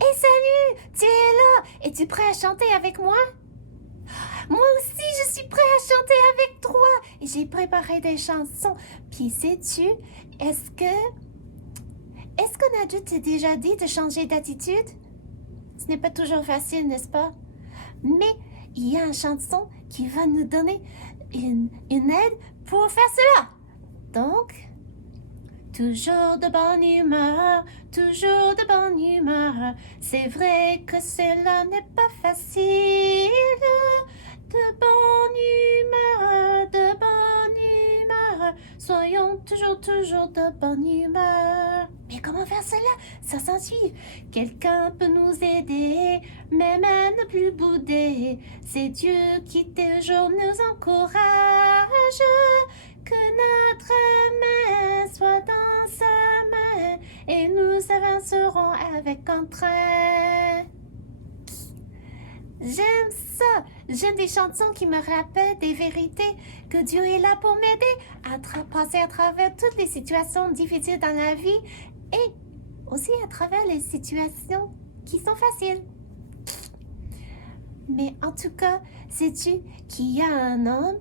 Hey, salut! Tu es là! Es-tu prêt à chanter avec moi? Moi aussi, je suis prêt à chanter avec toi! Et j'ai préparé des chansons. Puis sais-tu, est-ce qu'un adulte t'a déjà dit de changer d'attitude? Ce n'est pas toujours facile, n'est-ce pas? Mais il y a une chanson qui va nous donner une aide pour faire cela. Donc, toujours de bonne humeur, toujours de bonne humeur. C'est vrai que cela n'est pas facile. De bonne humeur, de bonne humeur. Soyons toujours, toujours de bonne humeur. Mais comment faire cela? Ça s'ensuit. Quelqu'un peut nous aider, même à ne plus bouder. C'est Dieu qui toujours nous encourage. Que notre main soit dans sa main et nous avancerons avec entrain. J'aime ça. J'aime des chansons qui me rappellent des vérités, que Dieu est là pour m'aider à passer à travers toutes les situations difficiles dans la vie et aussi à travers les situations qui sont faciles. Mais en tout cas, sais-tu qu'il y a un homme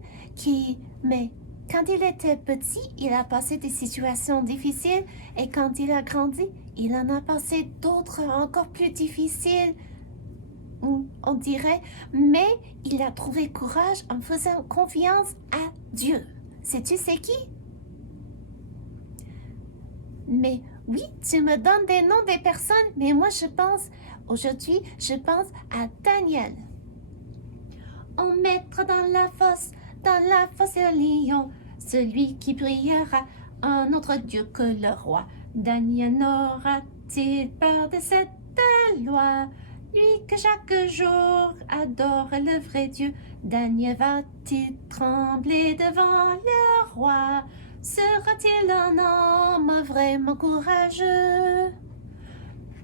mais quand il était petit, il a passé des situations difficiles et quand il a grandi, il en a passé d'autres encore plus difficiles, on dirait, mais il a trouvé courage en faisant confiance à Dieu. Sais-tu c'est qui? Mais oui, tu me donnes des noms des personnes, mais moi aujourd'hui, je pense à Daniel. On mettra dans la fosse un lion, celui qui priera un autre Dieu que le roi. Daniel n'aura-t-il peur de cette loi? Lui que chaque jour adore le vrai Dieu, Daniel va-t-il trembler devant le roi? Sera-t-il un homme vraiment courageux?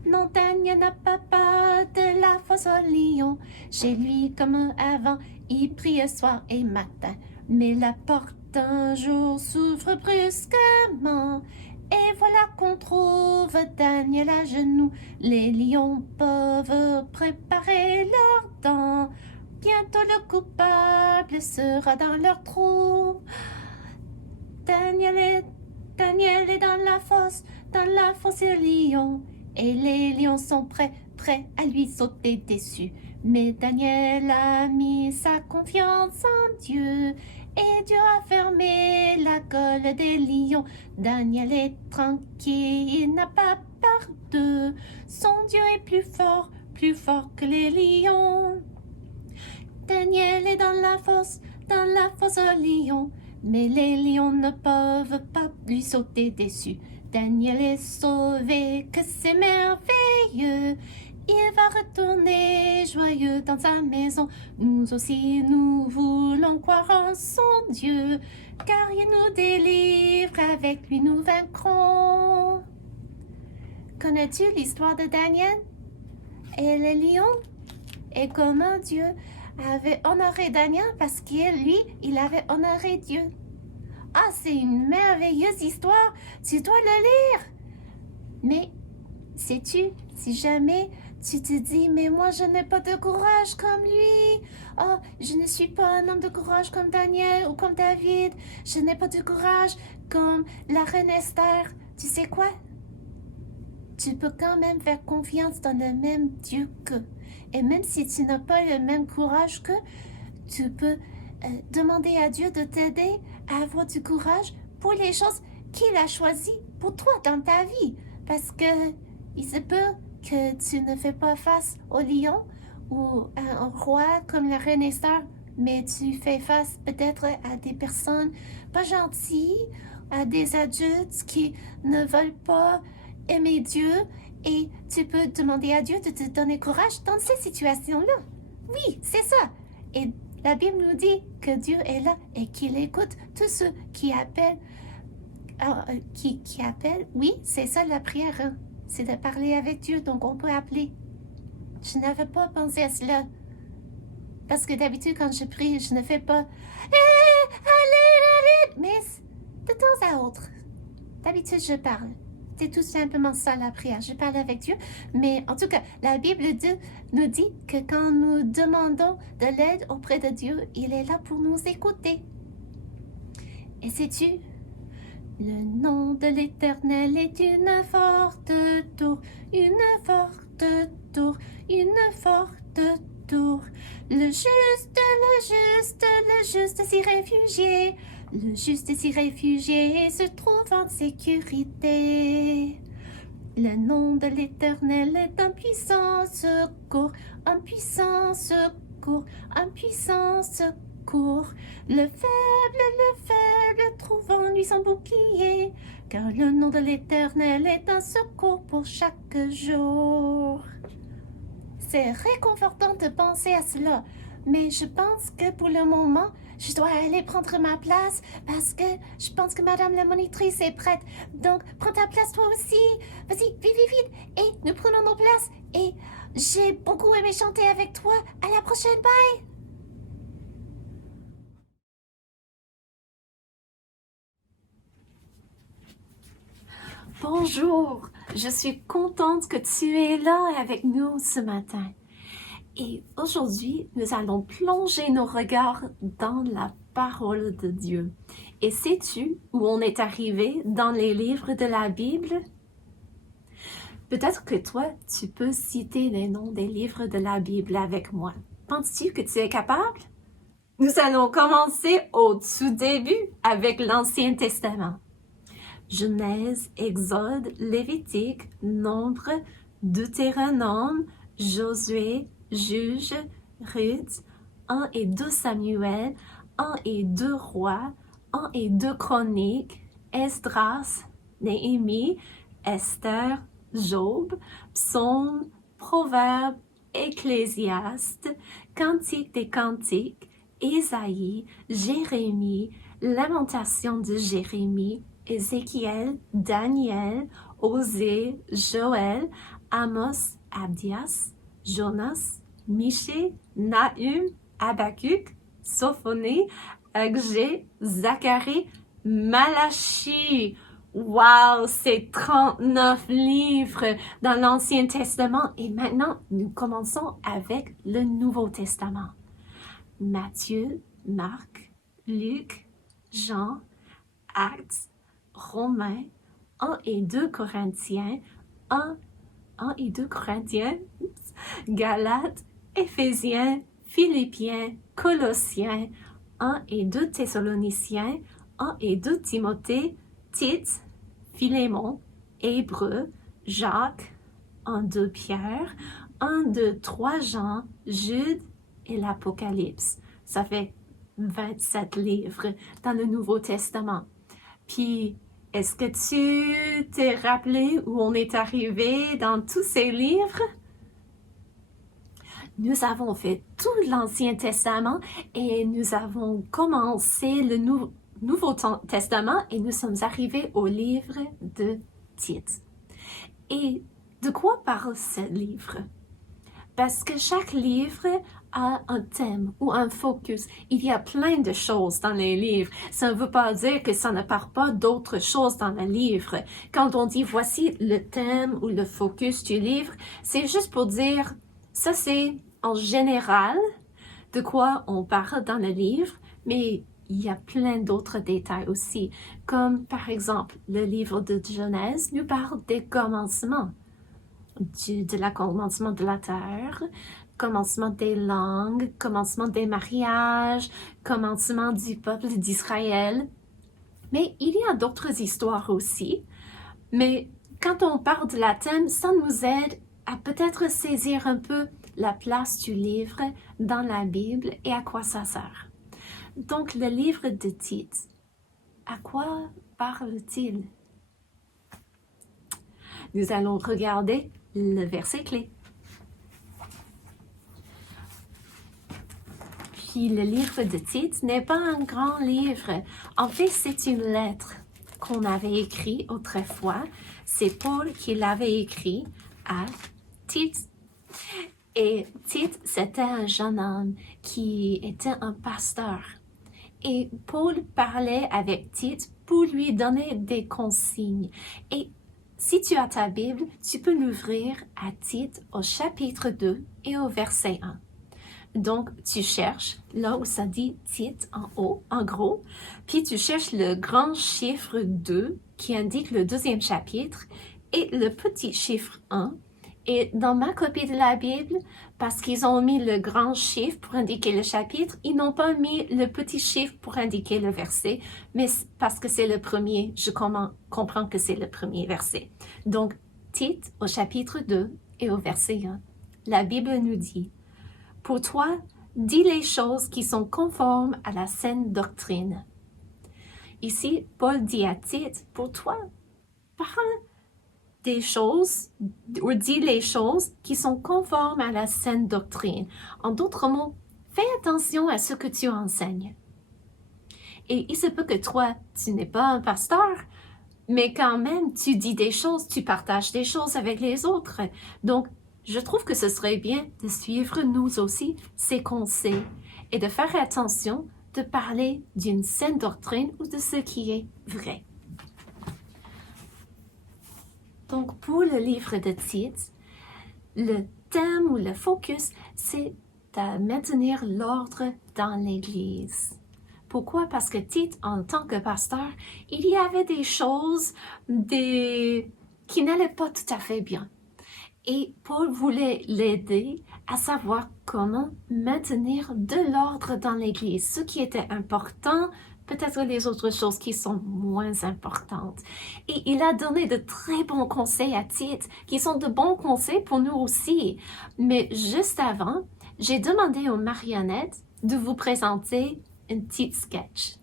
Non, Daniel n'a pas peur de la fosse au lion. Chez lui, comme avant, il prie soir et matin. Mais la porte un jour s'ouvre brusquement. Et voilà qu'on trouve Daniel à genoux. Les lions peuvent préparer leurs dents. Bientôt le coupable sera dans leur trou. Daniel est dans la fosse au lion. Et les lions sont prêts à lui sauter dessus. Mais Daniel a mis sa confiance en Dieu. Et Dieu a fermé la gueule des lions. Daniel est tranquille, il n'a pas peur d'eux. Son Dieu est plus fort que les lions. Daniel est dans la fosse au lion. Mais les lions ne peuvent pas lui sauter dessus. Daniel est sauvé, que c'est merveilleux. Il va retourner joyeux dans sa maison. Nous aussi, nous voulons croire en son Dieu, car il nous délivre, avec lui nous vaincrons. Connais-tu l'histoire de Daniel et le lion? Et comment Dieu avait honoré Daniel parce il avait honoré Dieu. Ah, c'est une merveilleuse histoire. Tu dois le lire. Mais, sais-tu, si jamais tu te dis, mais moi je n'ai pas de courage comme lui. Oh, je ne suis pas un homme de courage comme Daniel ou comme David. Je n'ai pas de courage comme la reine Esther. Tu sais quoi? Tu peux quand même faire confiance dans le même Dieu qu'eux. Et même si tu n'as pas le même courage qu'eux, tu peux demander à Dieu de t'aider à avoir du courage pour les choses qu'il a choisies pour toi dans ta vie. Parce que il se peut que tu ne fais pas face au lion ou à un roi comme la reine Esther, mais tu fais face peut-être à des personnes pas gentilles, à des adultes qui ne veulent pas aimer Dieu, et tu peux demander à Dieu de te donner courage dans ces situations-là. Oui, c'est ça. Et la Bible nous dit que Dieu est là et qu'il écoute tous ceux qui appellent. Qui appellent. Oui, c'est ça la prière. Hein? C'est de parler avec Dieu, donc on peut appeler. Je n'avais pas pensé à cela. Parce que d'habitude, quand je prie, je ne fais pas mais de temps à autre. D'habitude, je parle. C'est tout simplement ça la prière. Je parle avec Dieu, mais en tout cas, la Bible nous dit que quand nous demandons de l'aide auprès de Dieu, il est là pour nous écouter. Et sais-tu, le nom de l'Éternel est une forte tour, une forte tour, une forte tour. Le juste s'y réfugier. Le juste s'y réfugier se trouve en sécurité. Le nom de l'Éternel est un puissant secours, un puissant secours, un puissant secours. Le faible trouve en lui son bouclier, car le nom de l'Éternel est un secours pour chaque jour. C'est réconfortant de penser à cela, mais je pense que pour le moment, je dois aller prendre ma place parce que je pense que Madame la monitrice est prête. Donc, prends ta place toi aussi. Vas-y, vite. Et nous prenons nos places. Et j'ai beaucoup aimé chanter avec toi. À la prochaine, bye! Bonjour, je suis contente que tu es là avec nous ce matin. Et aujourd'hui, nous allons plonger nos regards dans la parole de Dieu. Et sais-tu où on est arrivé dans les livres de la Bible? Peut-être que toi, tu peux citer les noms des livres de la Bible avec moi. Penses-tu que tu es capable? Nous allons commencer au tout début avec l'Ancien Testament. Genèse, Exode, Lévitique, Nombre, Deutéronome, Josué, Juge, Ruth, 1 et 2 Samuel, 1 et 2 Rois, 1 et 2 Chroniques, Esdras, Néhémie, Esther, Job, Psaume, Proverbe, Ecclésiaste, Cantique des Cantiques, Ésaïe, Jérémie, Lamentation de Jérémie, Ézéchiel, Daniel, Osée, Joël, Amos, Abdias, Jonas, Michée, Nahum, Habacuc, Sophonie, Agé, Zacharie, Malachie. Wow, c'est 39 livres dans l'Ancien Testament. Et maintenant, nous commençons avec le Nouveau Testament. Matthieu, Marc, Luc, Jean, Actes, Romains, 1 et 2 Corinthiens, 1 et 2 Corinthiens, Galates, Éphésiens, Philippiens, Colossiens, 1 et 2 Thessaloniciens, 1 et 2 Timothée, Tite, Philémon, Hébreux, Jacques, 1, 2 Pierre, 1, 2, 3 Jean, Jude et l'Apocalypse. Ça fait 27 livres dans le Nouveau Testament. Puis, est-ce que tu t'es rappelé où on est arrivé dans tous ces livres? Nous avons fait tout l'Ancien Testament et nous avons commencé le Nouveau Testament et nous sommes arrivés au livre de Tite. Et de quoi parle ce livre? Parce que chaque livre a un thème ou un focus. Il y a plein de choses dans les livres. Ça ne veut pas dire que ça ne parle pas d'autres choses dans le livre. Quand on dit voici le thème ou le focus du livre, c'est juste pour dire ça c'est en général de quoi on parle dans le livre, mais il y a plein d'autres détails aussi. Comme par exemple le livre de Genèse nous parle des commencements. De la commencement de la terre, commencement des langues, commencement des mariages, commencement du peuple d'Israël. Mais il y a d'autres histoires aussi. Mais quand on parle de la thème, ça nous aide à peut-être saisir un peu la place du livre dans la Bible et à quoi ça sert. Donc, le livre de Tite, à quoi parle-t-il? Nous allons regarder le verset clé. Puis le livre de Tite n'est pas un grand livre. En fait, c'est une lettre qu'on avait écrite autrefois. C'est Paul qui l'avait écrit à Tite. Et Tite, c'était un jeune homme qui était un pasteur. Et Paul parlait avec Tite pour lui donner des consignes. Et Si tu as ta Bible, tu peux l'ouvrir à Tite au chapitre 2 et au verset 1. Donc, tu cherches là où ça dit Tite en haut, en gros, puis tu cherches le grand chiffre 2 qui indique le deuxième chapitre et le petit chiffre 1. Et dans ma copie de la Bible, parce qu'ils ont mis le grand chiffre pour indiquer le chapitre, ils n'ont pas mis le petit chiffre pour indiquer le verset, mais parce que c'est le premier, je comprends que c'est le premier verset. Donc, Tite au chapitre 2 et au verset 1, la Bible nous dit: pour toi, dis les choses qui sont conformes à la saine doctrine. Ici, Paul dit à Tite, pour toi, parle des choses, ou dis les choses qui sont conformes à la saine doctrine. En d'autres mots, fais attention à ce que tu enseignes. Et il se peut que toi, tu n'es pas un pasteur, mais quand même, tu dis des choses, tu partages des choses avec les autres. Donc, je trouve que ce serait bien de suivre nous aussi ces conseils et de faire attention de parler d'une saine doctrine ou de ce qui est vrai. Donc, pour le livre de Tite, le thème ou le focus, c'est de maintenir l'ordre dans l'Église. Pourquoi? Parce que Tite, en tant que pasteur, il y avait des choses qui n'allaient pas tout à fait bien. Et Paul voulait l'aider à savoir comment maintenir de l'ordre dans l'Église, ce qui était important, peut-être les autres choses qui sont moins importantes. Et il a donné de très bons conseils à Tite, qui sont de bons conseils pour nous aussi. Mais juste avant, j'ai demandé aux marionnettes de vous présenter un petit sketch.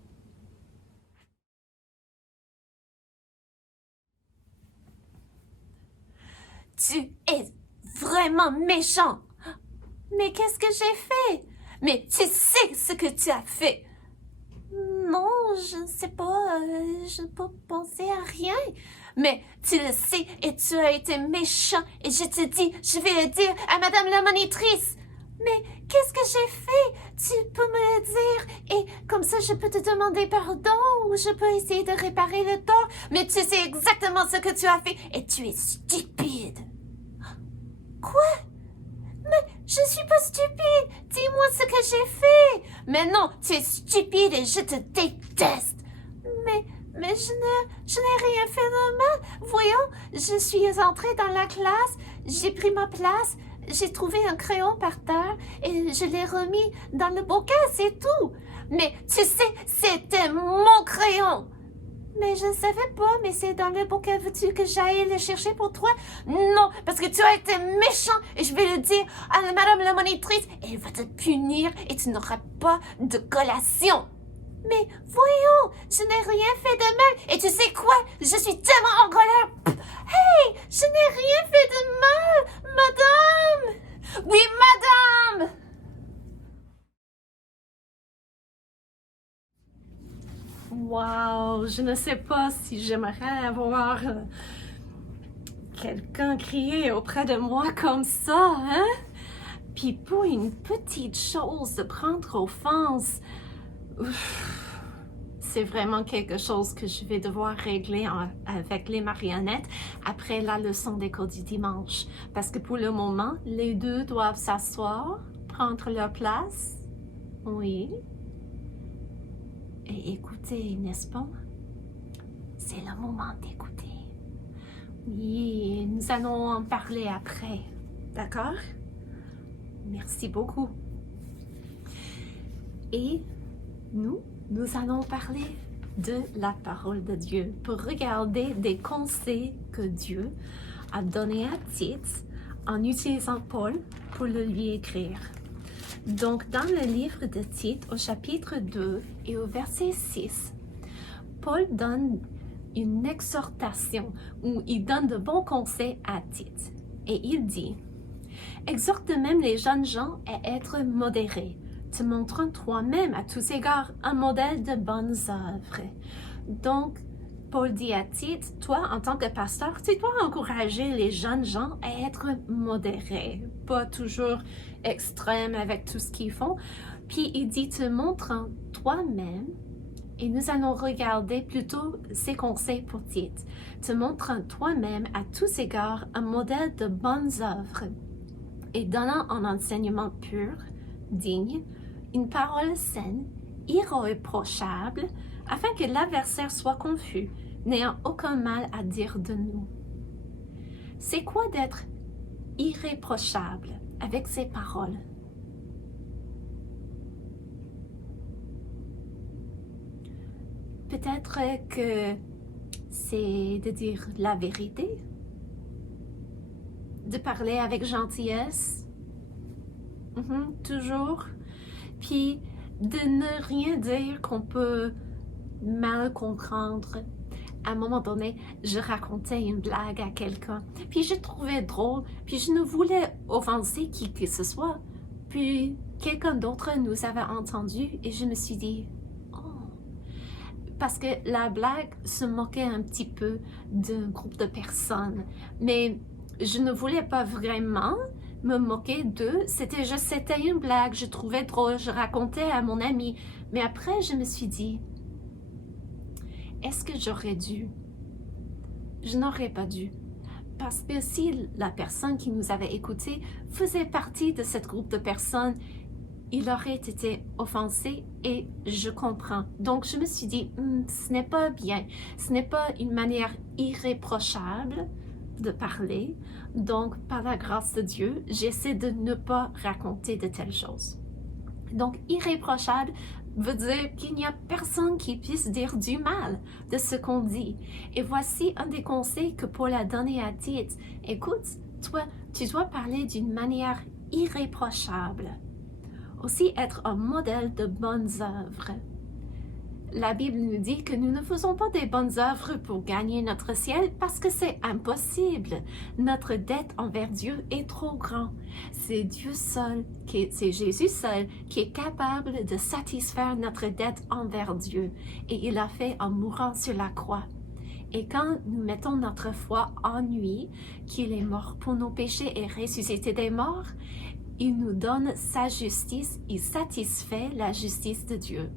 Tu es vraiment méchant. Mais qu'est-ce que j'ai fait? Mais tu sais ce que tu as fait. Non, je ne sais pas, je ne peux penser à rien. Mais tu le sais et tu as été méchant et je te dis, je vais le dire à Madame la monitrice. Mais qu'est-ce que j'ai fait? Tu peux me le dire et comme ça je peux te demander pardon ou je peux essayer de réparer le tort. Mais tu sais exactement ce que tu as fait et tu es stupide. Quoi? Mais je suis pas stupide. Dis-moi ce que j'ai fait. Mais non, tu es stupide et je te déteste. Mais je n'ai rien fait de mal. Voyons, je suis entrée dans la classe, j'ai pris ma place, j'ai trouvé un crayon par terre et je l'ai remis dans le bocal, c'est tout. Mais tu sais, c'était mon crayon. Mais je ne savais pas, mais c'est dans le bocal. Veux-tu que j'aille le chercher pour toi? Non, parce que tu as été méchant et je vais le dire à Madame la monitrice et elle va te punir et tu n'auras pas de collation. Mais voyons, je n'ai rien fait de mal et tu sais quoi? Je suis tellement en colère. Hey, je n'ai rien fait de mal, madame. Oui, madame. Wow, je ne sais pas si j'aimerais avoir quelqu'un crier auprès de moi comme ça, hein? Puis pour une petite chose de prendre offense, c'est vraiment quelque chose que je vais devoir régler avec les marionnettes après la leçon d'école du dimanche. Parce que pour le moment, les deux doivent s'asseoir, prendre leur place. Oui. Et écouter, n'est-ce pas? C'est le moment d'écouter. Oui, nous allons en parler après. D'accord? Merci beaucoup. Et nous allons parler de la parole de Dieu pour regarder des conseils que Dieu a donnés à Tite en utilisant Paul pour le lui écrire. Donc, dans le livre de Tite, au chapitre 2 et au verset 6, Paul donne une exhortation où il donne de bons conseils à Tite. Et il dit: « Exhorte même les jeunes gens à être modérés, te montrant toi-même à tous égards un modèle de bonnes œuvres. » Donc, Paul dit à Tite, toi, en tant que pasteur, tu dois encourager les jeunes gens à être modérés, pas toujours extrêmes avec tout ce qu'ils font. Puis il dit, te montrant toi-même Et nous allons regarder plutôt ces conseils pour Tite, te montrant toi-même à tous égards un modèle de bonnes œuvres et donnant un enseignement pur, digne, une parole saine, irréprochable, afin que l'adversaire soit confus, n'ayant aucun mal à dire de nous. C'est quoi d'être irréprochable avec ces paroles? Peut-être que c'est de dire la vérité, de parler avec gentillesse, toujours, puis de ne rien dire qu'on peut mal comprendre. À un moment donné, je racontais une blague à quelqu'un, puis je trouvais drôle, puis je ne voulais offenser qui que ce soit. Puis quelqu'un d'autre nous avait entendu et je me suis dit, parce que la blague se moquait un petit peu d'un groupe de personnes, mais je ne voulais pas vraiment me moquer d'eux, c'était une blague, je trouvais drôle, je racontais à mon ami, mais après je me suis dit, est-ce que j'aurais dû? Je n'aurais pas dû. Parce que si la personne qui nous avait écoutés faisait partie de ce groupe de personnes, il aurait été offensé et je comprends. Donc je me suis dit, ce n'est pas bien, ce n'est pas une manière irréprochable de parler. Donc par la grâce de Dieu, j'essaie de ne pas raconter de telles choses. Donc irréprochable veut dire qu'il n'y a personne qui puisse dire du mal de ce qu'on dit. Et voici un des conseils que Paul a donné à Tite. Écoute, toi, tu dois parler d'une manière irréprochable. Aussi être un modèle de bonnes œuvres. La Bible nous dit que nous ne faisons pas des bonnes œuvres pour gagner notre ciel parce que c'est impossible. Notre dette envers Dieu est trop grande. C'est Dieu seul, c'est Jésus seul qui est capable de satisfaire notre dette envers Dieu. Et il l'a fait en mourant sur la croix. Et quand nous mettons notre foi en lui, qu'il est mort pour nos péchés et ressuscité des morts, il nous donne sa justice, il satisfait la justice de Dieu.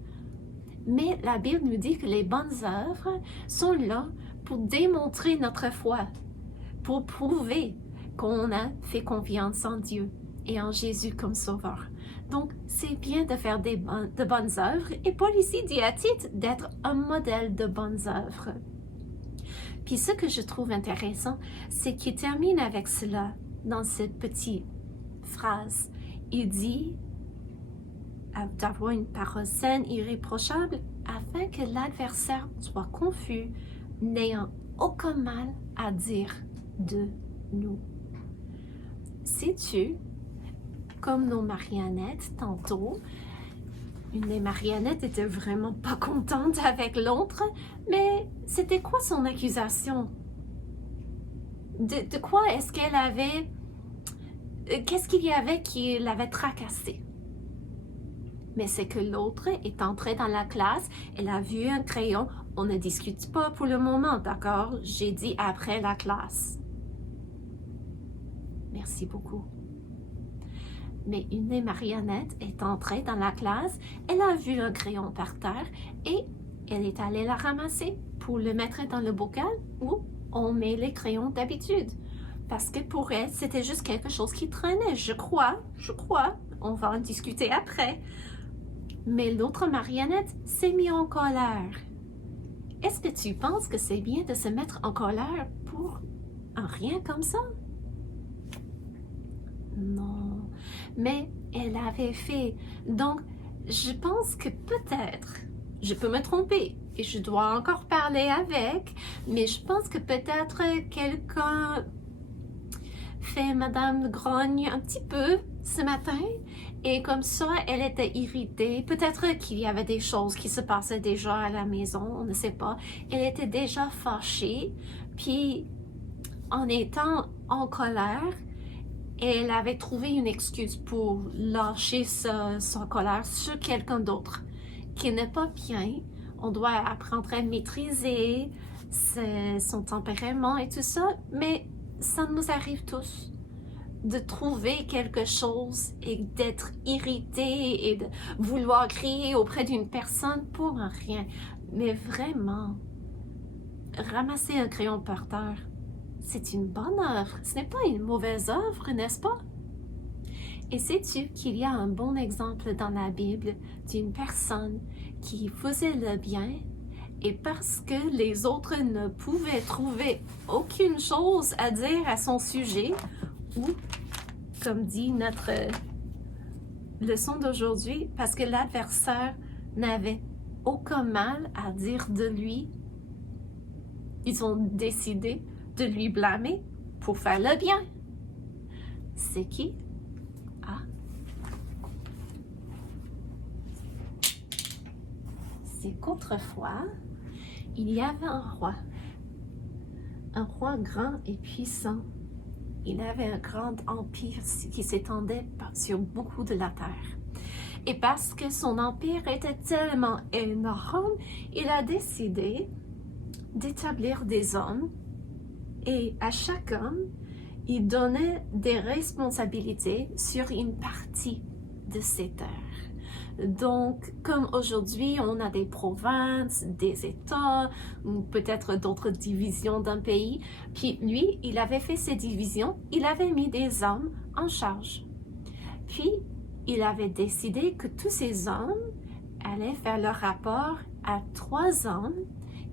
Mais la Bible nous dit que les bonnes œuvres sont là pour démontrer notre foi, pour prouver qu'on a fait confiance en Dieu et en Jésus comme sauveur. Donc, c'est bien de faire de bonnes œuvres et Paul ici dit à Tite d'être un modèle de bonnes œuvres. Puis ce que je trouve intéressant, c'est qu'il termine avec cela dans cette petite phrase. Il dit d'avoir une parole saine, irréprochable, afin que l'adversaire soit confus, n'ayant aucun mal à dire de nous. Sais-tu, comme nos marionnettes tantôt, une des marionnettes était vraiment pas contente avec l'autre, mais c'était quoi son accusation? De quoi est-ce qu'elle avait... Qu'est-ce qu'il y avait qui l'avait tracassée? Mais c'est que l'autre est entrée dans la classe, elle a vu un crayon. On ne discute pas pour le moment, d'accord? J'ai dit après la classe. Merci beaucoup. Mais une des marionnettes est entrée dans la classe, elle a vu un crayon par terre et elle est allée la ramasser pour le mettre dans le bocal où on met les crayons d'habitude. Parce que pour elle, c'était juste quelque chose qui traînait, je crois. On va en discuter après. Mais l'autre marionnette s'est mise en colère. Est-ce que tu penses que c'est bien de se mettre en colère pour un rien comme ça? Non, mais elle avait fait. Donc, je pense que peut-être, je peux me tromper et je dois encore parler avec, mais je pense que peut-être quelqu'un fait Madame Grogne un petit peu ce matin. Et comme ça, elle était irritée. Peut-être qu'il y avait des choses qui se passaient déjà à la maison, on ne sait pas. Elle était déjà fâchée. Puis, en étant en colère, elle avait trouvé une excuse pour lâcher sa colère sur quelqu'un d'autre qui n'est pas bien. On doit apprendre à maîtriser son tempérament et tout ça, mais ça nous arrive tous. de trouver quelque chose et d'être irrité et de vouloir crier auprès d'une personne pour un rien. Mais vraiment, ramasser un crayon par terre, c'est une bonne œuvre. Ce n'est pas une mauvaise œuvre, n'est-ce pas? Et sais-tu qu'il y a un bon exemple dans la Bible d'une personne qui faisait le bien et parce que les autres ne pouvaient trouver aucune chose à dire à son sujet, ou, comme dit notre leçon d'aujourd'hui, parce que l'adversaire n'avait aucun mal à dire de lui, ils ont décidé de lui blâmer pour faire le bien. C'est qui? Ah. C'est qu'autrefois, il y avait un roi grand et puissant. Il avait un grand empire qui s'étendait sur beaucoup de la terre. Et parce que son empire était tellement énorme, il a décidé d'établir des hommes et à chaque homme, il donnait des responsabilités sur une partie de ces terres. Donc, comme aujourd'hui, on a des provinces, des États, ou peut-être d'autres divisions d'un pays, puis lui, il avait fait ces divisions, il avait mis des hommes en charge. Puis, il avait décidé que tous ces hommes allaient faire leur rapport à 3 hommes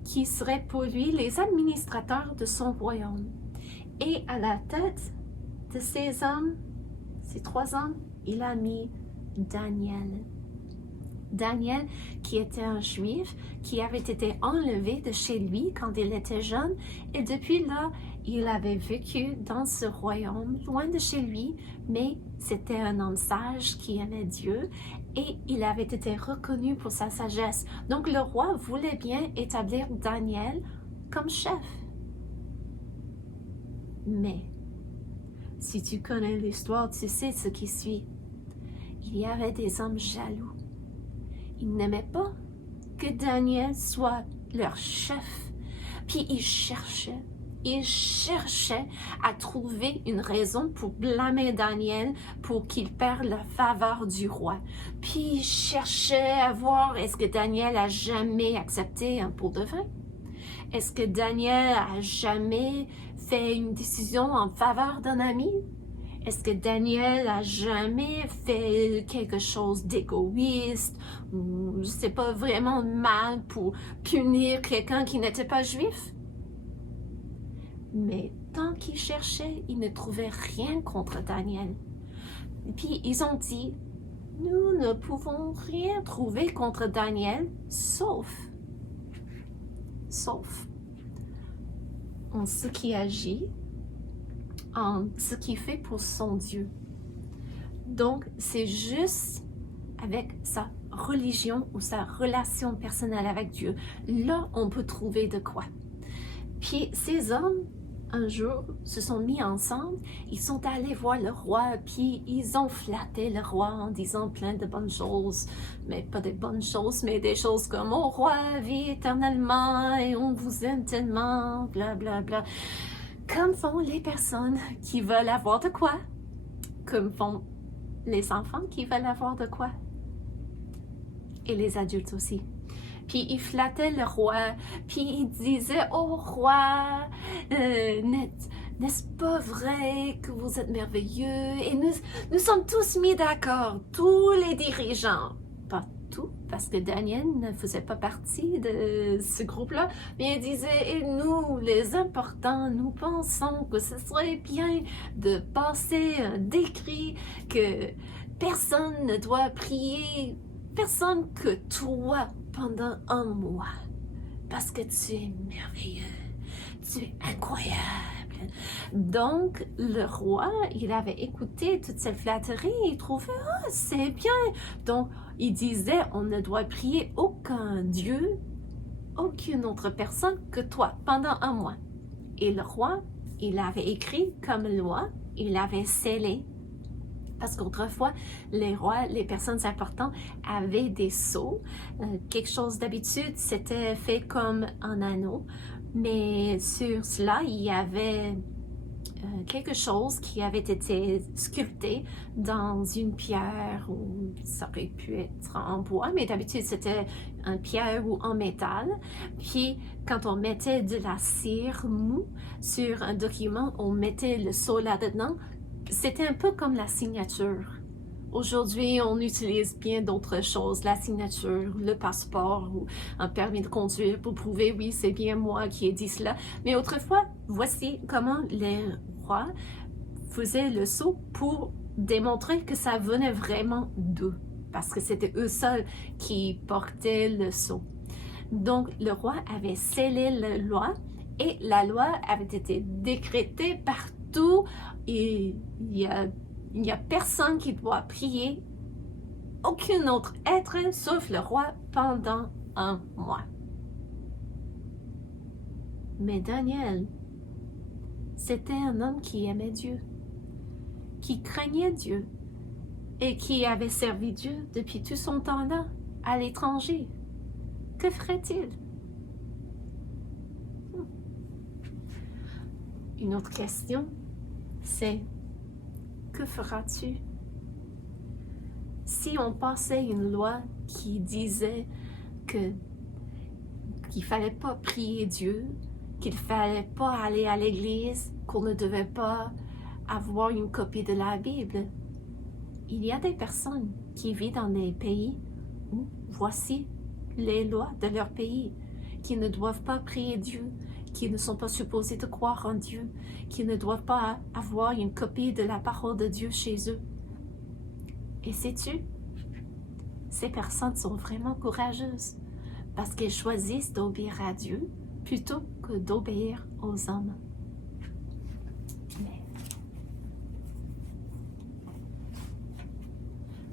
qui seraient pour lui les administrateurs de son royaume. Et à la tête de ces hommes, ces 3 hommes, il a mis Daniel. Daniel, qui était un juif, qui avait été enlevé de chez lui quand il était jeune, et depuis là, il avait vécu dans ce royaume, loin de chez lui, mais c'était un homme sage qui aimait Dieu, et il avait été reconnu pour sa sagesse. Donc le roi voulait bien établir Daniel comme chef. Mais, si tu connais l'histoire, tu sais ce qui suit. Il y avait des hommes jaloux. Ils n'aimaient pas que Daniel soit leur chef. Puis ils cherchaient à trouver une raison pour blâmer Daniel pour qu'il perde la faveur du roi. Puis ils cherchaient à voir est-ce que Daniel a jamais accepté un pot de vin? Est-ce que Daniel a jamais fait une décision en faveur d'un ami? Est-ce que Daniel a jamais fait quelque chose d'égoïste ou c'est pas vraiment mal pour punir quelqu'un qui n'était pas juif? Mais tant qu'ils cherchaient, ils ne trouvaient rien contre Daniel. Puis ils ont dit, nous ne pouvons rien trouver contre Daniel, sauf en ce qui agit, en ce qu'il fait pour son Dieu. Donc, c'est juste avec sa religion ou sa relation personnelle avec Dieu. Là, on peut trouver de quoi. Puis, ces hommes, un jour, se sont mis ensemble, ils sont allés voir le roi, puis ils ont flatté le roi en disant plein de bonnes choses, mais pas des bonnes choses, mais des choses comme « Oh roi, vis éternellement et on vous aime tellement, bla bla bla ». Comme font les personnes qui veulent avoir de quoi, comme font les enfants qui veulent avoir de quoi, et les adultes aussi. Puis ils flattaient le roi, puis ils disaient « Oh roi, n'est-ce pas vrai que vous êtes merveilleux? » Et nous sommes tous mis d'accord, tous les dirigeants. Pas tout, parce que Daniel ne faisait pas partie de ce groupe-là, mais il disait « Et nous, les importants, nous pensons que ce serait bien de passer un décret que personne ne doit prier, personne que toi, pendant un mois, parce que tu es merveilleux, tu es incroyable. » Donc, le roi, il avait écouté toute cette flatterie, il trouvait « Ah, c'est bien !» Donc, il disait « On ne doit prier aucun Dieu, aucune autre personne que toi, pendant un mois. » Et le roi, il avait écrit comme loi, il avait scellé. Parce qu'autrefois, les rois, les personnes importantes avaient des sceaux. Quelque chose d'habitude, c'était fait comme un anneau. Mais sur cela, il y avait quelque chose qui avait été sculpté dans une pierre, ou ça aurait pu être en bois, mais d'habitude c'était en pierre ou en métal. Puis quand on mettait de la cire mou sur un document, on mettait le sceau là-dedans. C'était un peu comme la signature. Aujourd'hui, on utilise bien d'autres choses, la signature, le passeport ou un permis de conduire pour prouver, oui, c'est bien moi qui ai dit cela. Mais autrefois, voici comment les rois faisaient le sceau pour démontrer que ça venait vraiment d'eux, parce que c'était eux seuls qui portaient le sceau. Donc, le roi avait scellé la loi et la loi avait été décrétée partout. Et il n'y a personne qui doit prier aucun autre être sauf le roi pendant un mois. Mais Daniel, c'était un homme qui aimait Dieu, qui craignait Dieu et qui avait servi Dieu depuis tout son temps-là à l'étranger. Que ferait-il? Une autre question, c'est: que feras-tu si on passait une loi qui disait qu'il fallait pas prier Dieu, qu'il fallait pas aller à l'église, qu'on ne devait pas avoir une copie de la Bible? Il y a des personnes qui vivent dans des pays où voici les lois de leur pays, qui ne doivent pas prier Dieu, qui ne sont pas supposés de croire en Dieu, qui ne doivent pas avoir une copie de la parole de Dieu chez eux. Et sais-tu, ces personnes sont vraiment courageuses parce qu'elles choisissent d'obéir à Dieu plutôt que d'obéir aux hommes. Mais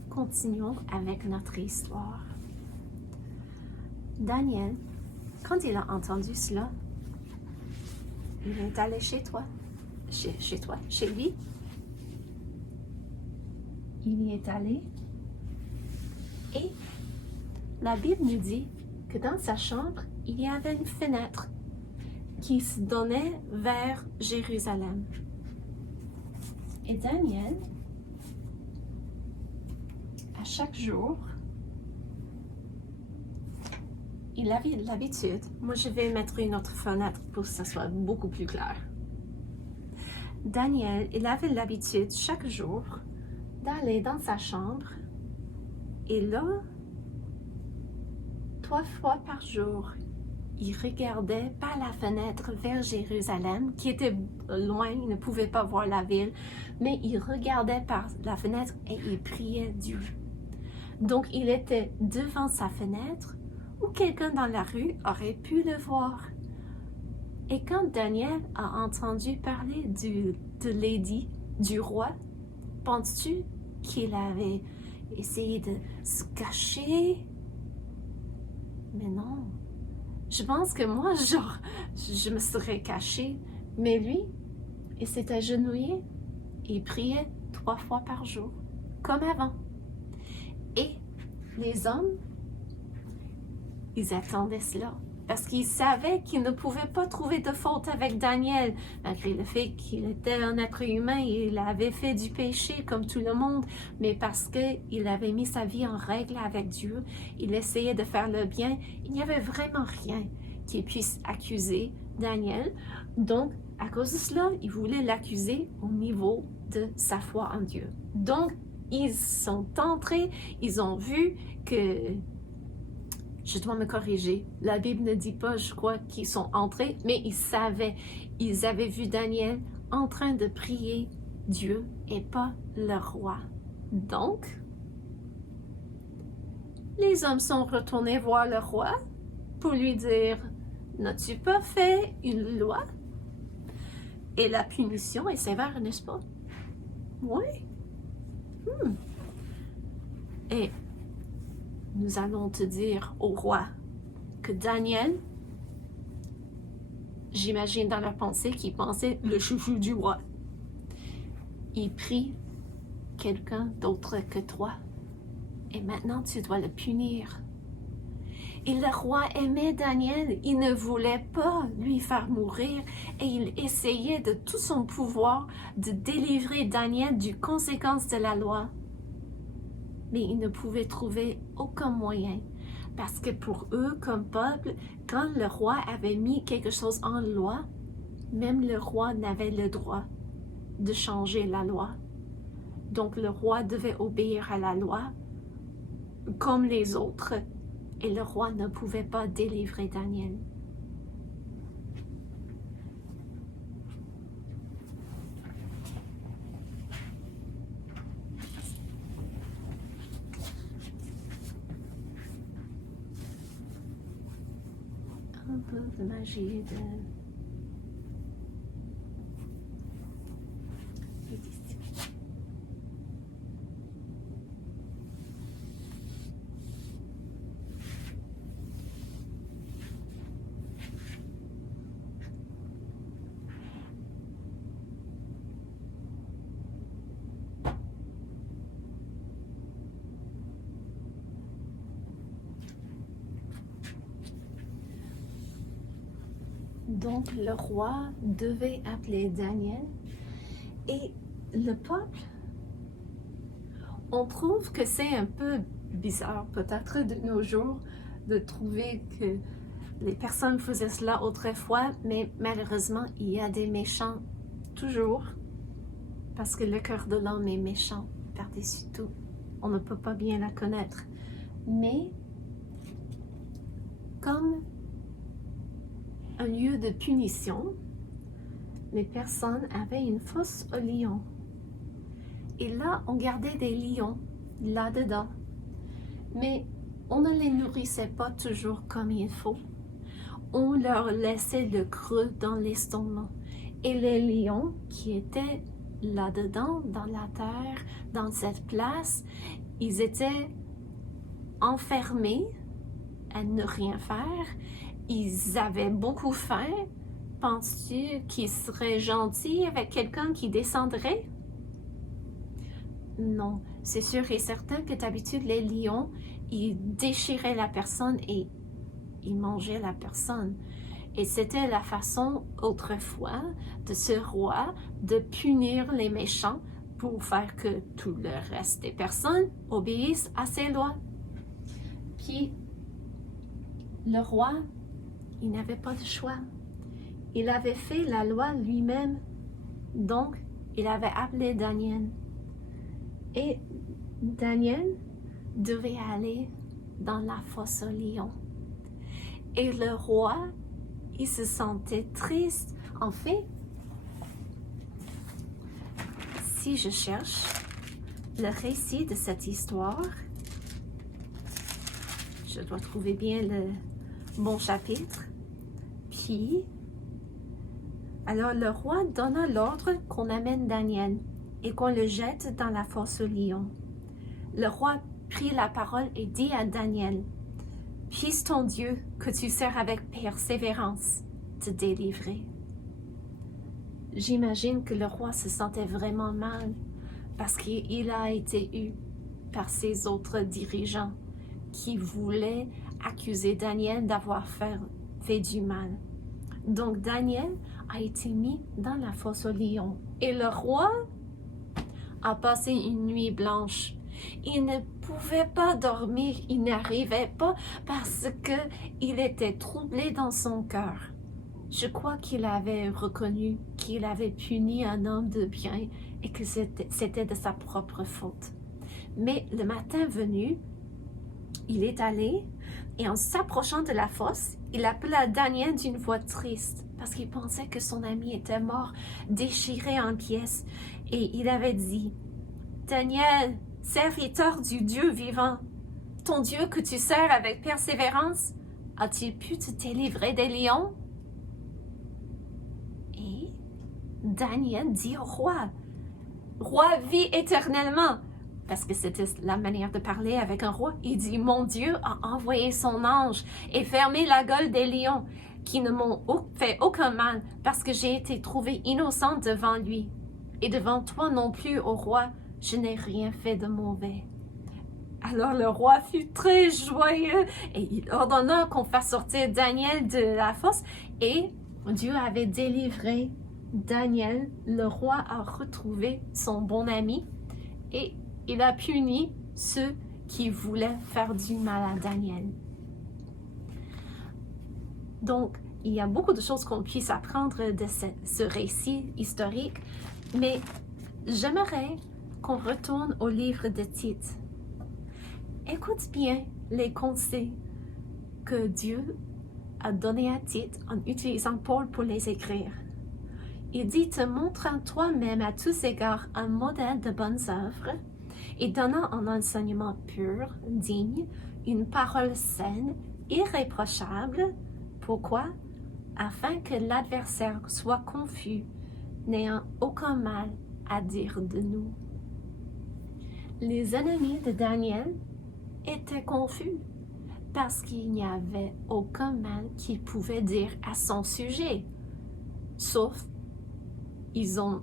continuons avec notre histoire. Daniel, quand il a entendu cela, il est allé chez lui. Il y est allé et la Bible nous dit que dans sa chambre, il y avait une fenêtre qui se donnait vers Jérusalem. Et Daniel, à chaque jour, il avait l'habitude, moi je vais mettre une autre fenêtre pour que ça soit beaucoup plus clair. Daniel, il avait l'habitude chaque jour d'aller dans sa chambre et là, 3 fois par jour, il regardait par la fenêtre vers Jérusalem, qui était loin, il ne pouvait pas voir la ville, mais il regardait par la fenêtre et il priait Dieu. Donc il était devant sa fenêtre où quelqu'un dans la rue aurait pu le voir. Et quand Daniel a entendu parler de l'édit du roi, penses-tu qu'il avait essayé de se cacher? Mais non. Je pense que moi, je me serais cachée. Mais lui, il s'est agenouillé et priait 3 fois par jour, comme avant. Et les hommes, ils attendaient cela parce qu'ils savaient qu'ils ne pouvaient pas trouver de faute avec Daniel, malgré le fait qu'il était un être humain et il avait fait du péché comme tout le monde, mais parce qu'il avait mis sa vie en règle avec Dieu, il essayait de faire le bien, il n'y avait vraiment rien qui puisse accuser Daniel. Donc, à cause de cela, ils voulaient l'accuser au niveau de sa foi en Dieu. Donc, ils sont entrés, ils ont vu que... Je dois me corriger. La Bible ne dit pas, je crois, qu'ils sont entrés, mais ils savaient. Ils avaient vu Daniel en train de prier Dieu et pas le roi. Donc, les hommes sont retournés voir le roi pour lui dire: n'as-tu pas fait une loi? Et la punition est sévère, n'est-ce pas? Oui. Et nous allons te dire au roi que Daniel, j'imagine dans leur pensée qu'ils pensaient le chouchou du roi. Il prie quelqu'un d'autre que toi. Et maintenant, tu dois le punir. Et le roi aimait Daniel, il ne voulait pas lui faire mourir et il essayait de tout son pouvoir de délivrer Daniel du conséquence de la loi. Mais il ne pouvait trouver aucun moyen parce que pour eux, comme peuple, quand le roi avait mis quelque chose en loi, même le roi n'avait le droit de changer la loi. Donc le roi devait obéir à la loi comme les autres. Et le roi ne pouvait pas délivrer Daniel. Un peu de magie de... Donc le roi devait appeler Daniel et le peuple, on trouve que c'est un peu bizarre peut-être de nos jours de trouver que les personnes faisaient cela autrefois, mais malheureusement il y a des méchants toujours parce que le cœur de l'homme est méchant par-dessus tout. On ne peut pas bien la connaître. Mais comme un lieu de punition, les personnes avaient une fosse aux lions. Et là, on gardait des lions là-dedans. Mais on ne les nourrissait pas toujours comme il faut. On leur laissait le creux dans l'estomac. Et les lions qui étaient là-dedans, dans la terre, dans cette place, ils étaient enfermés à ne rien faire. Ils avaient beaucoup faim. Penses-tu qu'ils seraient gentils avec quelqu'un qui descendrait? Non, c'est sûr et certain que d'habitude, les lions, ils déchiraient la personne et ils mangeaient la personne. Et c'était la façon autrefois de ce roi de punir les méchants pour faire que tout le reste des personnes obéissent à ses lois. Puis, le roi, il n'avait pas de choix. Il avait fait la loi lui-même. Donc, il avait appelé Daniel. Et Daniel devait aller dans la fosse aux lions. Et le roi, il se sentait triste. En fait, si je cherche le récit de cette histoire, je dois trouver bien le bon chapitre. Puis, alors le roi donna l'ordre qu'on amène Daniel et qu'on le jette dans la fosse aux lions. Le roi prit la parole et dit à Daniel, « Puisse ton Dieu, que tu sers avec persévérance, te délivrer. » J'imagine que le roi se sentait vraiment mal parce qu'il a été eu par ses autres dirigeants qui voulaient accuser Daniel d'avoir fait du mal. Donc Daniel a été mis dans la fosse aux lions. Et le roi a passé une nuit blanche. Il ne pouvait pas dormir, il n'arrivait pas parce qu'il était troublé dans son cœur. Je crois qu'il avait reconnu qu'il avait puni un homme de bien et que c'était de sa propre faute. Mais le matin venu, il est allé et en s'approchant de la fosse, il appela Daniel d'une voix triste parce qu'il pensait que son ami était mort, déchiré en pièces. Et il avait dit, « Daniel, serviteur du Dieu vivant, ton Dieu que tu sers avec persévérance, a-t-il pu te délivrer des lions? » Et Daniel dit au roi, « Roi, vis éternellement. » Parce que c'était la manière de parler avec un roi. Il dit, « Mon Dieu a envoyé son ange et fermé la gueule des lions qui ne m'ont fait aucun mal parce que j'ai été trouvée innocente devant lui. Et devant toi non plus, ô roi, je n'ai rien fait de mauvais. » Alors le roi fut très joyeux et il ordonna qu'on fasse sortir Daniel de la fosse et Dieu avait délivré Daniel. Le roi a retrouvé son bon ami et il a puni ceux qui voulaient faire du mal à Daniel. Donc, il y a beaucoup de choses qu'on puisse apprendre de ce récit historique, mais j'aimerais qu'on retourne au livre de Tite. Écoute bien les conseils que Dieu a donnés à Tite en utilisant Paul pour les écrire. Il dit, te montrant toi-même à tous égards un modèle de bonnes œuvres et donnant un enseignement pur, digne, une parole saine, irréprochable. Pourquoi? Afin que l'adversaire soit confus, n'ayant aucun mal à dire de nous. Les ennemis de Daniel étaient confus parce qu'il n'y avait aucun mal qu'ils pouvaient dire à son sujet, sauf ils ont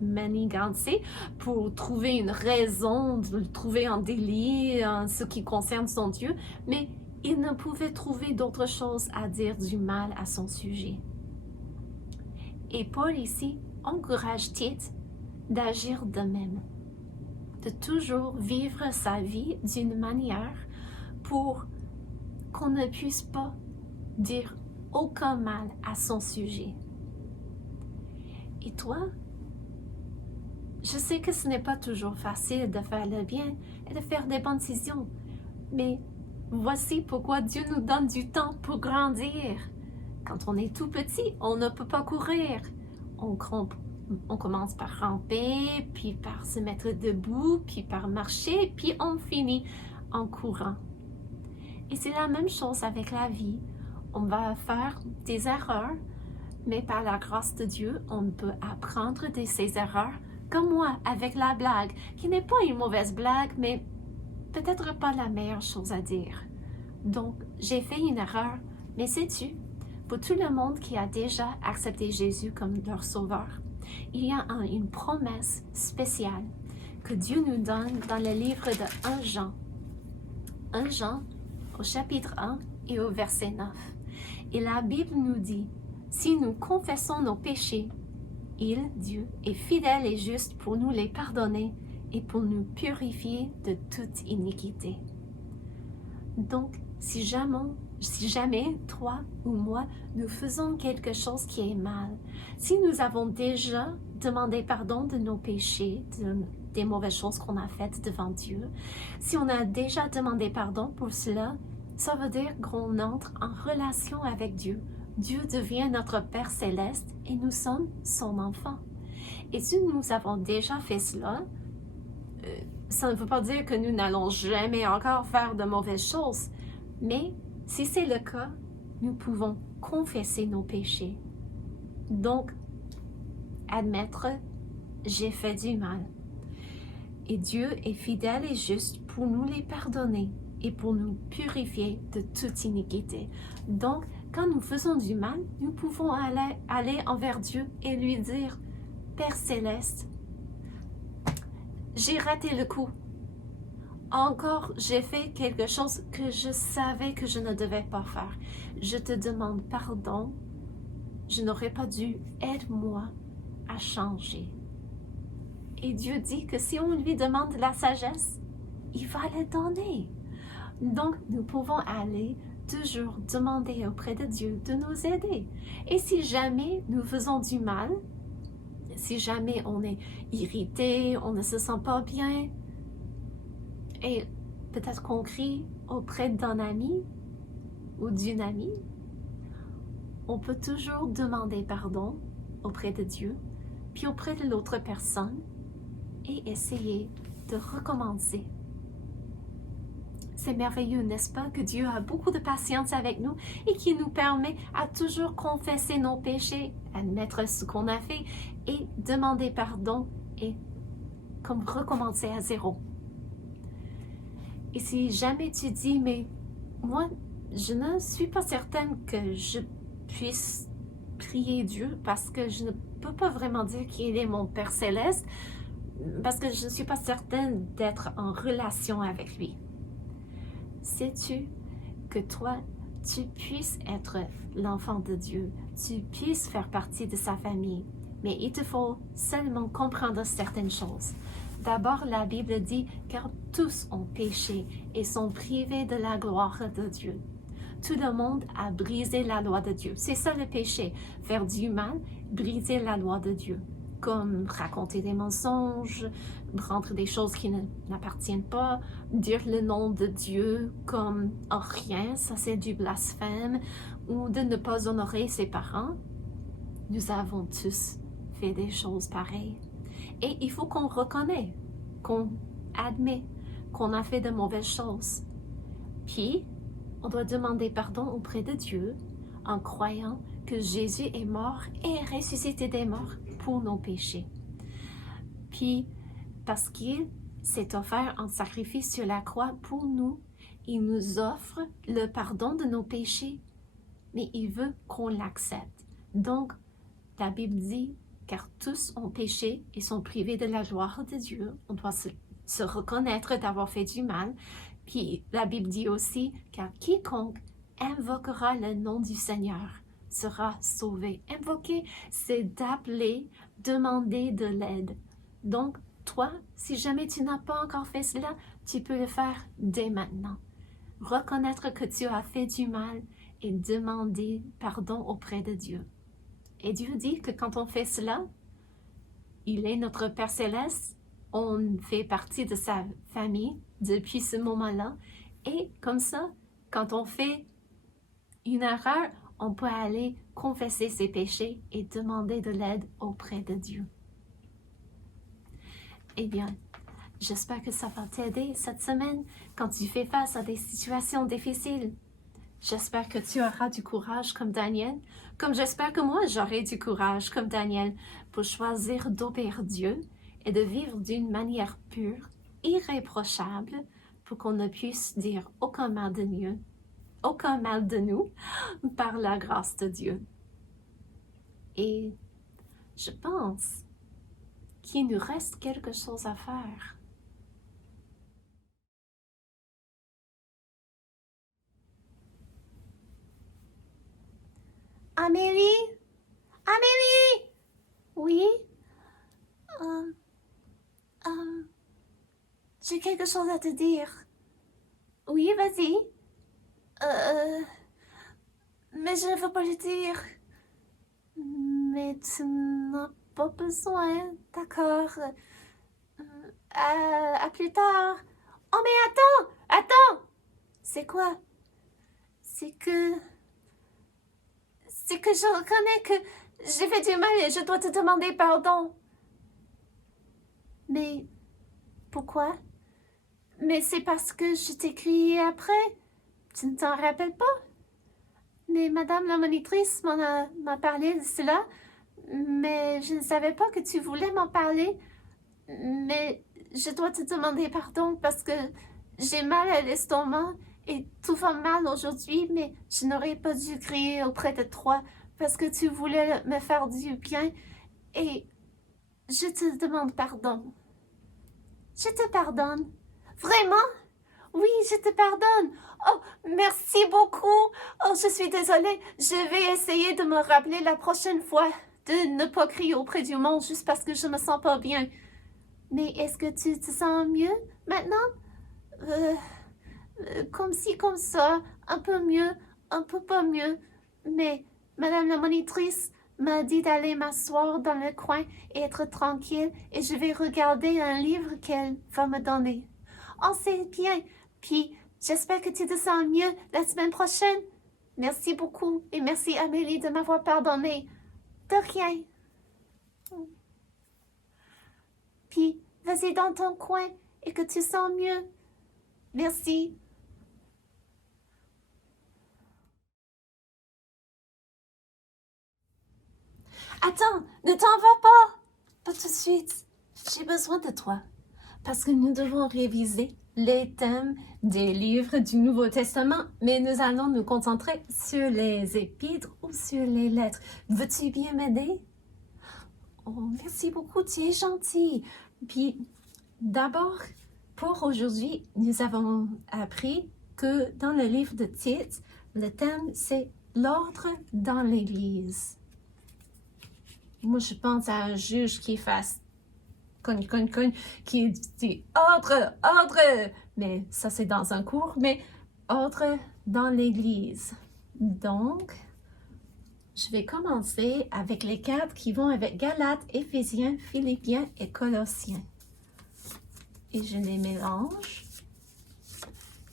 manigancé pour trouver une raison, de le trouver en délit en ce qui concerne son Dieu, mais il ne pouvait trouver d'autre chose à dire du mal à son sujet. Et Paul ici encourage Tite d'agir de même, de toujours vivre sa vie d'une manière pour qu'on ne puisse pas dire aucun mal à son sujet. Et toi, je sais que ce n'est pas toujours facile de faire le bien et de faire des bonnes décisions, mais voici pourquoi Dieu nous donne du temps pour grandir. Quand on est tout petit, on ne peut pas courir. On commence par ramper, puis par se mettre debout, puis par marcher, puis on finit en courant. Et c'est la même chose avec la vie. On va faire des erreurs, mais par la grâce de Dieu, on peut apprendre de ces erreurs, comme moi avec la blague, qui n'est pas une mauvaise blague, mais peut-être pas la meilleure chose à dire. Donc, j'ai fait une erreur, mais sais-tu, pour tout le monde qui a déjà accepté Jésus comme leur sauveur, il y a une promesse spéciale que Dieu nous donne dans le livre de 1 Jean. 1 Jean, au chapitre 1 et au verset 9. Et la Bible nous dit, si nous confessons nos péchés, il, Dieu, est fidèle et juste pour nous les pardonner et pour nous purifier de toute iniquité. Donc, si jamais toi ou moi, nous faisons quelque chose qui est mal, si nous avons déjà demandé pardon de nos péchés, des mauvaises choses qu'on a faites devant Dieu, si on a déjà demandé pardon pour cela, ça veut dire qu'on entre en relation avec Dieu. Dieu devient notre Père céleste et nous sommes son enfant. Et si nous avons déjà fait cela, ça ne veut pas dire que nous n'allons jamais encore faire de mauvaises choses, mais si c'est le cas, nous pouvons confesser nos péchés. Donc, admettre, j'ai fait du mal. Et Dieu est fidèle et juste pour nous les pardonner et pour nous purifier de toute iniquité. Donc, quand nous faisons du mal, nous pouvons aller envers Dieu et lui dire, Père céleste, j'ai raté le coup. Encore, j'ai fait quelque chose que je savais que je ne devais pas faire. Je te demande pardon. Je n'aurais pas dû. Aide-moi à changer. Et Dieu dit que si on lui demande la sagesse, il va la donner. Donc, nous pouvons aller toujours demander auprès de Dieu de nous aider. Et si jamais nous faisons du mal, si jamais on est irrité, on ne se sent pas bien, et peut-être qu'on crie auprès d'un ami ou d'une amie, on peut toujours demander pardon auprès de Dieu, puis auprès de l'autre personne, et essayer de recommencer. C'est merveilleux, n'est-ce pas, que Dieu a beaucoup de patience avec nous et qui nous permet à toujours confesser nos péchés, admettre ce qu'on a fait et demander pardon et comme recommencer à zéro. Et si jamais tu dis, mais moi, je ne suis pas certaine que je puisse prier Dieu parce que je ne peux pas vraiment dire qu'il est mon Père céleste, parce que je ne suis pas certaine d'être en relation avec lui. Sais-tu que toi, tu puisses être l'enfant de Dieu, tu puisses faire partie de sa famille, mais il te faut seulement comprendre certaines choses. D'abord, la Bible dit « car tous ont péché et sont privés de la gloire de Dieu ». Tout le monde a brisé la loi de Dieu. C'est ça le péché, faire du mal, briser la loi de Dieu, comme raconter des mensonges, prendre des choses qui n'appartiennent pas, dire le nom de Dieu comme rien, ça c'est du blasphème, ou de ne pas honorer ses parents. Nous avons tous fait des choses pareilles. Et il faut qu'on reconnaisse, qu'on admet qu'on a fait de mauvaises choses. Puis, on doit demander pardon auprès de Dieu en croyant que Jésus est mort et est ressuscité des morts pour nos péchés. Puis, parce qu'il s'est offert en sacrifice sur la croix pour nous, il nous offre le pardon de nos péchés, mais il veut qu'on l'accepte. Donc, la Bible dit, car tous ont péché et sont privés de la gloire de Dieu. On doit se reconnaître d'avoir fait du mal. Puis la Bible dit aussi, car quiconque invoquera le nom du Seigneur sera sauvé. Invoquer, c'est d'appeler, demander de l'aide. Donc, toi, si jamais tu n'as pas encore fait cela, tu peux le faire dès maintenant. Reconnaître que tu as fait du mal et demander pardon auprès de Dieu. Et Dieu dit que quand on fait cela, il est notre Père Céleste, on fait partie de sa famille depuis ce moment-là. Et comme ça, quand on fait une erreur, on peut aller confesser ses péchés et demander de l'aide auprès de Dieu. Eh bien, j'espère que ça va t'aider cette semaine quand tu fais face à des situations difficiles. J'espère que tu auras du courage comme Daniel, comme j'espère que moi j'aurai du courage comme Daniel pour choisir d'obéir Dieu et de vivre d'une manière pure, irréprochable, pour qu'on ne puisse dire aucun mal de nous, par la grâce de Dieu. Et je pense qu'il nous reste quelque chose à faire. Amélie? Amélie? Oui? J'ai quelque chose à te dire. Oui, vas-y. Mais je ne veux pas le dire. Mais tu n'as pas besoin, d'accord. À plus tard. Oh, mais attends! C'est quoi? C'est que je reconnais que j'ai fait du mal et je dois te demander pardon. Mais pourquoi? Mais c'est parce que je t'ai crié après. Tu ne t'en rappelles pas? Mais Madame la monitrice m'a parlé de cela, mais je ne savais pas que tu voulais m'en parler. Mais je dois te demander pardon parce que j'ai mal à l'estomac et tout va mal aujourd'hui, mais je n'aurais pas dû crier auprès de toi parce que tu voulais me faire du bien et je te demande pardon. Je te pardonne. Vraiment? Oui, je te pardonne. Oh, merci beaucoup. Oh, je suis désolée. Je vais essayer de me rappeler la prochaine fois de ne pas crier auprès du monde juste parce que je me sens pas bien. Mais est-ce que tu te sens mieux maintenant? Comme ci, comme ça, un peu mieux, un peu pas mieux. Mais Madame la monitrice m'a dit d'aller m'asseoir dans le coin et être tranquille et je vais regarder un livre qu'elle va me donner. Oh, c'est bien. Puis, j'espère que tu te sens mieux la semaine prochaine. Merci beaucoup et merci Amélie de m'avoir pardonné. De rien. Puis, vas-y dans ton coin et que tu sens mieux. Merci. Attends, ne t'en vas pas! Pas tout de suite. J'ai besoin de toi. Parce que nous devons réviser les thèmes des livres du Nouveau Testament, mais nous allons nous concentrer sur les épîtres ou sur les lettres. Veux-tu bien m'aider? Oh, merci beaucoup, tu es gentil. Puis, d'abord, pour aujourd'hui, nous avons appris que dans le livre de Tite, le thème, c'est l'ordre dans l'Église. Moi, je pense à un juge qui fasse cogne, cogne, cogne, qui dit ordre, ordre. Mais ça, c'est dans un cours, mais ordre dans l'Église. Donc, je vais commencer avec les 4 qui vont avec Galates, Éphésiens, Philippiens et Colossiens. Et je les mélange.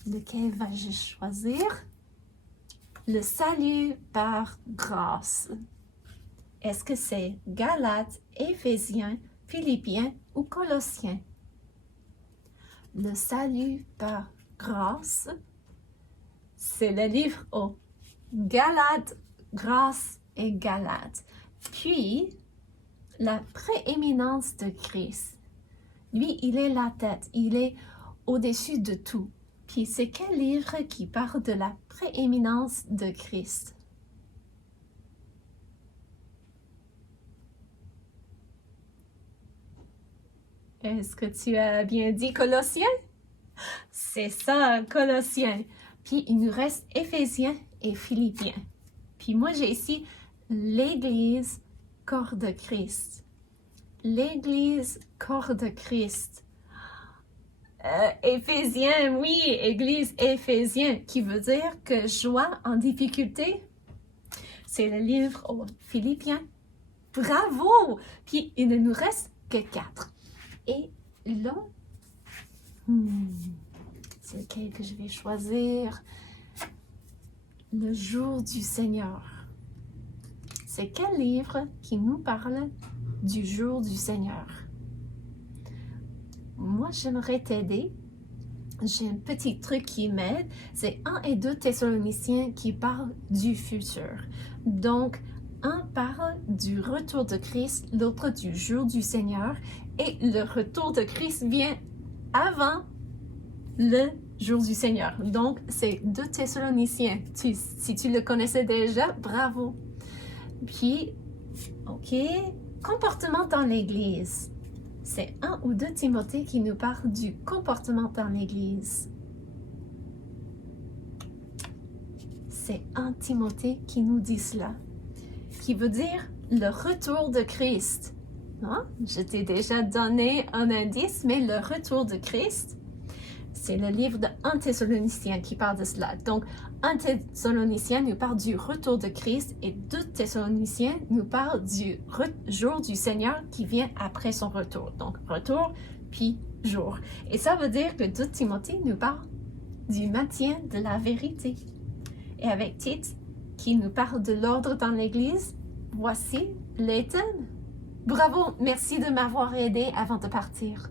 Lequel vais-je choisir? Le salut par grâce. Est-ce que c'est Galates, Éphésiens, Philippiens ou Colossiens? Le salut par grâce, c'est le livre aux Galates, grâce et Galates. Puis, la prééminence de Christ. Lui, il est la tête, il est au-dessus de tout. Puis, c'est quel livre qui parle de la prééminence de Christ? Est-ce que tu as bien dit Colossiens? C'est ça, Colossiens. Puis, il nous reste Éphésiens et Philippiens. Puis moi, j'ai ici l'Église, corps de Christ. L'Église, corps de Christ. Éphésiens, oui, Église Éphésiens, qui veut dire que joie en difficulté. C'est le livre aux Philippiens. Bravo! Puis il ne nous reste que 4. Et là, c'est lequel que je vais choisir? Le jour du Seigneur. C'est quel livre qui nous parle du jour du Seigneur? Moi, j'aimerais t'aider. J'ai un petit truc qui m'aide. C'est 1 et 2 Thessaloniciens qui parlent du futur. Donc, un parle du retour de Christ, l'autre du jour du Seigneur. Et le retour de Christ vient avant le jour du Seigneur. Donc, c'est 2 Thessaloniciens. Si tu le connaissais déjà, bravo. Puis, OK, comportement dans l'Église. C'est 1 ou 2 Timothée qui nous parle du comportement dans l'Église. C'est 1 Timothée qui nous dit cela, qui veut dire le retour de Christ. Hein? Je t'ai déjà donné un indice, mais le retour de Christ, c'est le livre de 1 Thessaloniciens qui parle de cela. Donc, 1 Thessaloniciens nous parle du retour de Christ et 2 Thessaloniciens nous parle du jour du Seigneur qui vient après son retour. Donc, retour, puis jour. Et ça veut dire que 2 Timothée nous parle du maintien de la vérité. Et avec Tite, qui nous parle de l'ordre dans l'Église, voici les thèmes. Bravo, merci de m'avoir aidé avant de partir.